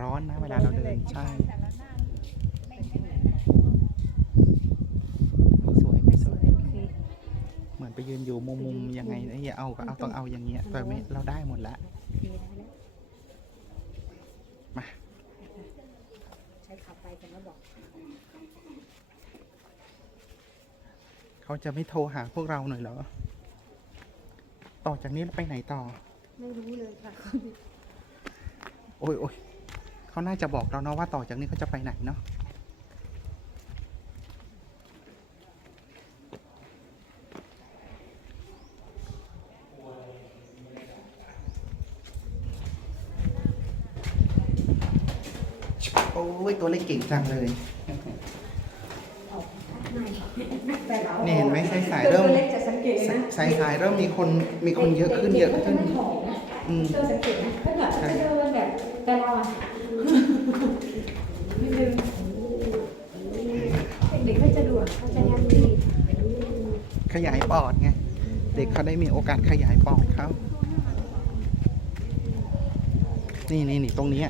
ร้อนนะเวลาเราเดินใช่ไม่สวยไม่สวย เหมือนไปยืนอยู่มุมมุมๆยังไงนะอย่าเอาก็เอาต้องเอาอย่างเงี้ยแต่ไม่เราได้หมดละมาใช้ขับไปกันแล้วบอกเขาจะไม่โทรหาพวกเราหน่อยเหรอ ต่อจากนี้ไปไหนต่อ ไม่รู้เลยค่ะ โอ้ยโอ้ย เขาน่าจะบอกเราเนาะว่าต่อจากนี้เขาจะไปไหนเนาะโอ้ยตัวเล็กเก่งจังเลยนี่เห็นไหมสายสายๆเริ่มตัวเล็กจะสังเกตนะสายสายๆเริ่มมีคนมีคนเยอะขึ้นเยอะขึ้นด็กๆขาจะไม่ผอมนะอืมเธอสังเกตนะถ้าแบบจะเดินแบบแต่เราอะนิดนึงเด็กๆก็จะดูอะเขยายปอดไง เด็กเขาได้มีโอกาสขยายปอดเขานี่นี่นี่ตรงนี้